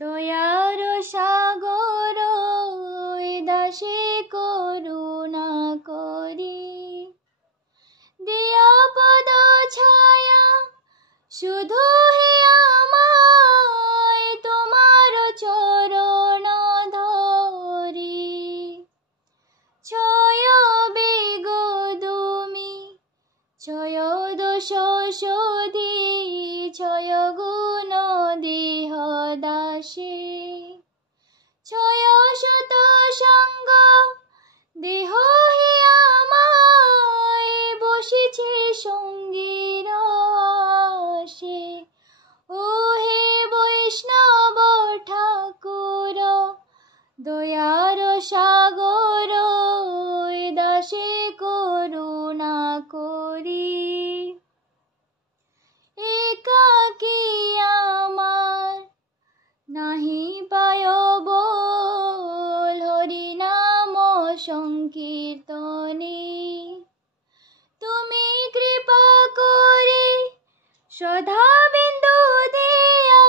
দয়ার সাগর ওই দাসে করুণা করি, দিয়া পদ ছায়া শুধু হে আমায় তোমার চরণ ধরি। ছয় বেগ তুমি ছয় দোষ শোধি, ছয় গুণ দেহ দাসে, ছয় শত সঙ্গ দেহ হে আমায় বসিছে সঙ্গীর আসে। ও হে বৈষ্ণব ঠাকুর দয়ার সাগর ওই দাসে করুণা করি। একাকী আমার নাহি পায় বল হরি নাম সংকীর্তনে, তুমি কৃপা করে সদা বিন্দু দিয়া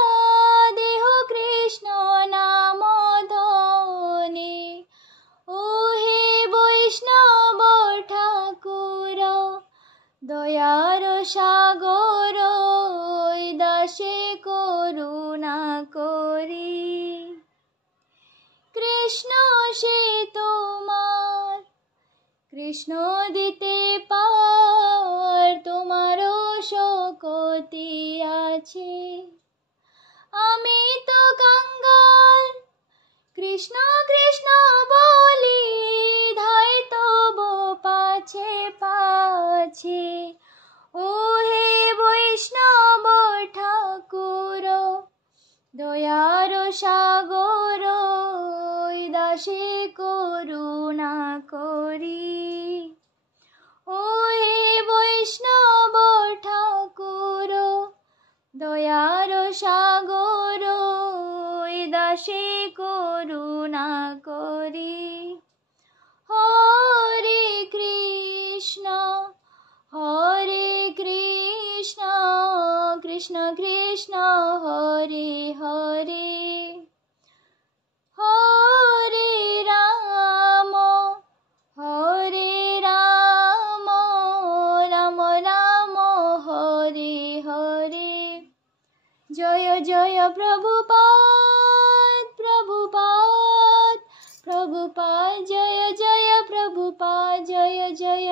দেহ কৃষ্ণ নাম ধনে। ও হে বৈষ্ণব ঠাকুর দয়ার সাগর ওই দাসে করুণা করি। কৃষ্ণ সে তোমার কৃষ্ণ দিতে পার, তোমারও শক্তি আছে। আমি তো কাঙ্গাল কৃষ্ণ কৃষ্ণ বলি, ধাই তব পাছে পাছে। ও হে বৈষ্ণব ঠাকুর দয়ার সাগর ওই দাসে করুণা করি। ও হে বৈষ্ণব ঠাকুর দয়ার সাগর ওই দাসে করুণা করি। হরে কৃষ্ণ কৃষ্ণ কৃষ্ণ হরে হরে, হরে রাম রাম রাম হরে হরে। জয় জয় প্রভুপাদ প্রভুপাদ প্রভুপাদ, জয় জয় প্রভুপাদ, জয় জয়